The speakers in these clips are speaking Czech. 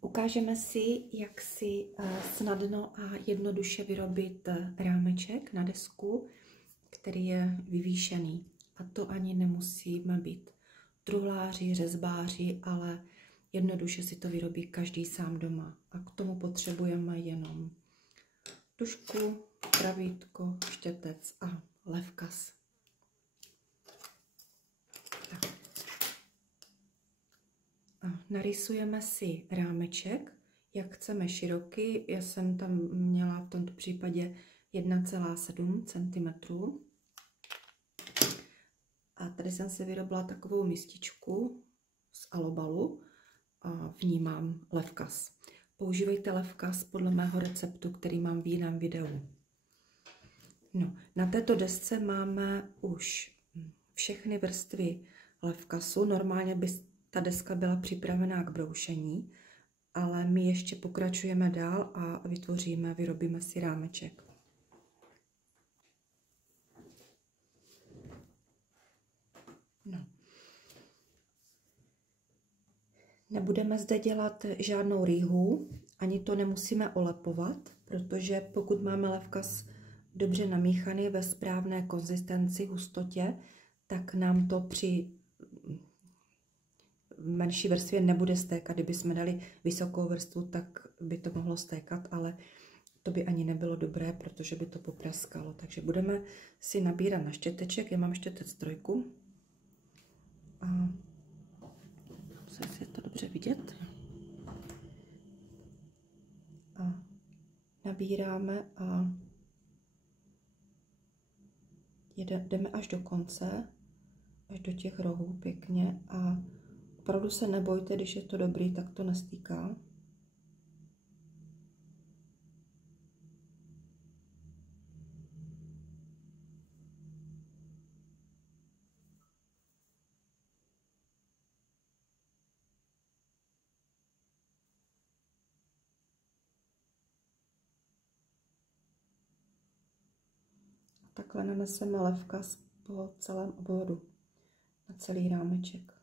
Ukážeme si, jak si snadno a jednoduše vyrobit rámeček na desku, který je vyvýšený. A to ani nemusíme být truhláři, řezbáři, ale jednoduše si to vyrobí každý sám doma. A k tomu potřebujeme jenom tužku, pravítko, štětec a levkaz. Narysujeme si rámeček, jak chceme široký. Já jsem tam měla v tomto případě 1,7 cm. A tady jsem si vyrobila takovou mističku z alobalu a v ní mám levkaz. Používejte levkaz podle mého receptu, který mám v jiném videu. No, na této desce máme už všechny vrstvy levkazu. Normálně by ta deska byla připravená k broušení, ale my ještě pokračujeme dál a vyrobíme si rámeček. No. Nebudeme zde dělat žádnou rýhu, ani to nemusíme olepovat, protože pokud máme levkaz dobře namíchaný ve správné konzistenci, hustotě, tak nám to při menší vrstvě nebude stékat. Kdyby jsme dali vysokou vrstvu, tak by to mohlo stékat, ale to by ani nebylo dobré, protože by to popraskalo. Takže budeme si nabírat na štěteček. Já mám štětec 3. A musím si to dobře vidět. A nabíráme a jdeme až do konce, až do těch rohů pěkně a opravdu se nebojte, když je to dobrý, tak to nestýká. Takhle naneseme levkaz po celém obvodu na celý rámeček.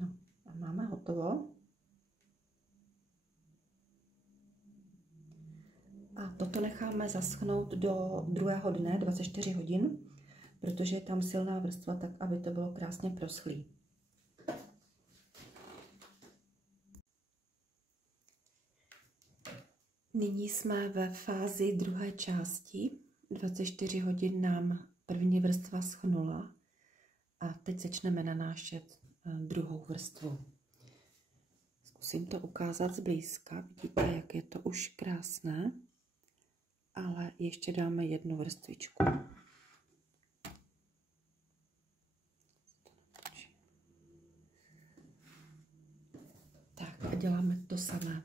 No a máme hotovo. A toto necháme zaschnout do druhého dne, 24 hodin, protože je tam silná vrstva, tak aby to bylo krásně proschlý. Nyní jsme ve fázi druhé části. 24 hodin nám první vrstva schnula a teď začneme nanášet druhou vrstvu. Zkusím to ukázat zblízka. Vidíte, jak je to už krásné, ale ještě dáme jednu vrstvičku. Tak a děláme to samé.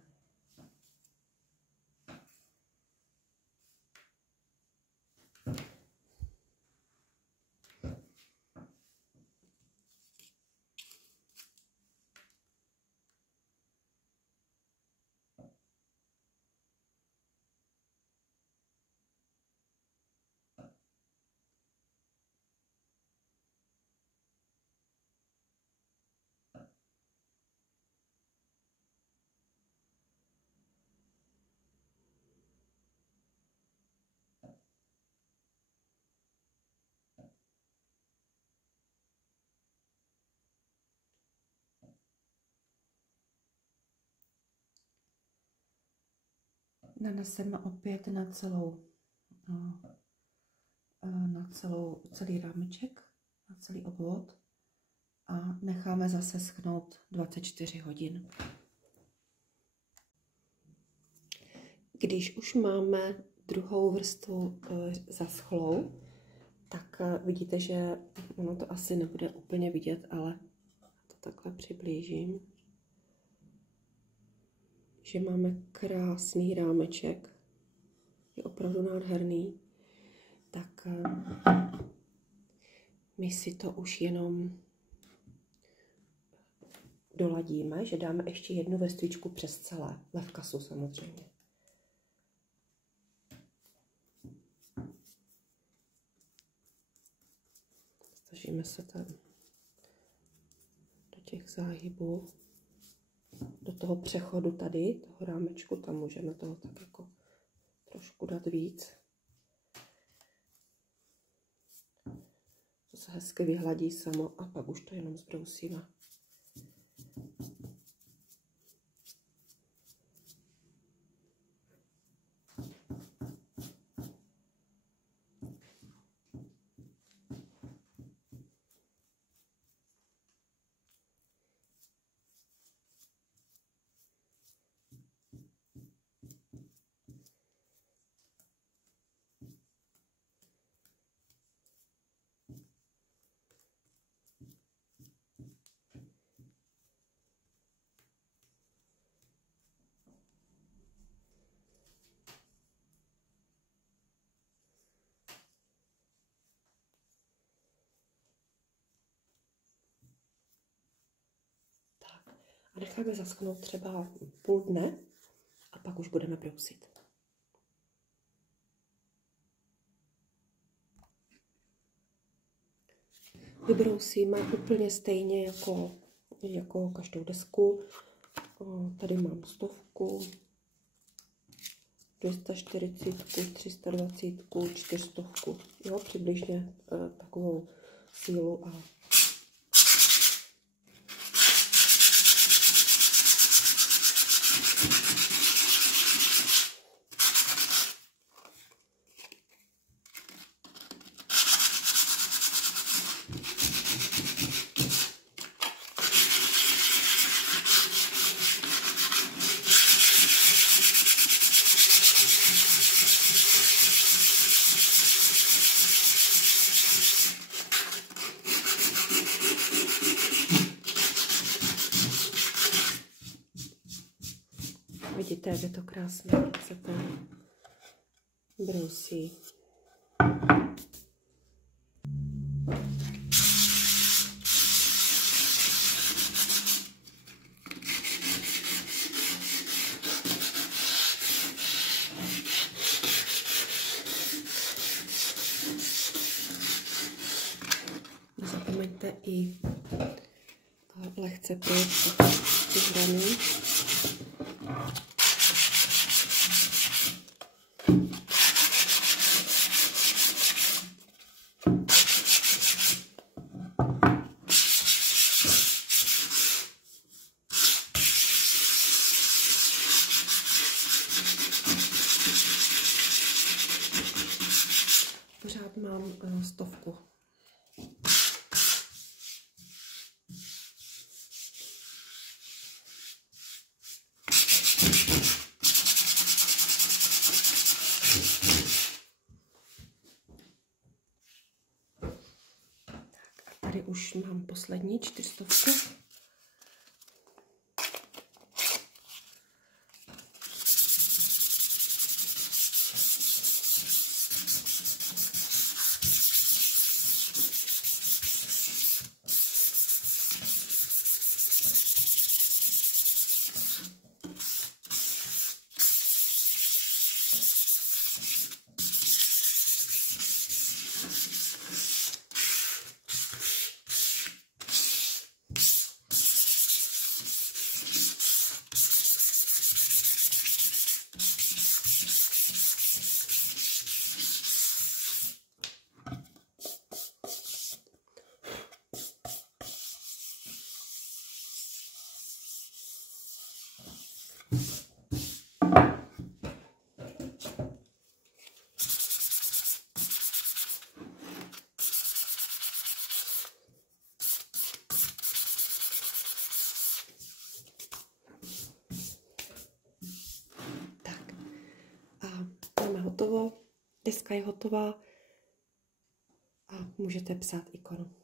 naneseme opět na celý rámeček, na celý obvod a necháme zase schnout 24 hodin. Když už máme druhou vrstvu zaschlou, tak vidíte, že ono to asi nebude úplně vidět, ale to takhle přiblížím, že máme krásný rámeček, je opravdu nádherný, tak my si to už jenom doladíme, že dáme ještě jednu vrstvičku přes celé, levkasu samozřejmě. Snažíme se tam do těch záhybů, do toho přechodu tady, toho rámečku, tam můžeme toho tak jako trošku dát víc. To se hezky vyhladí samo a pak už to jenom zbrousíme. A necháme zaschnout třeba půl dne a pak už budeme brousit. Vybrousíme úplně stejně jako každou desku. Tady mám 100, 240, 320, 400. Jo, přibližně takovou sílu a vidíte, jak je to krásné, jak se to brousí. Nezapomeňte i lehce projet ty hrany. Pořád mám 100. Tady už mám poslední 400. hotovo, deska je hotová a můžete psát ikonu.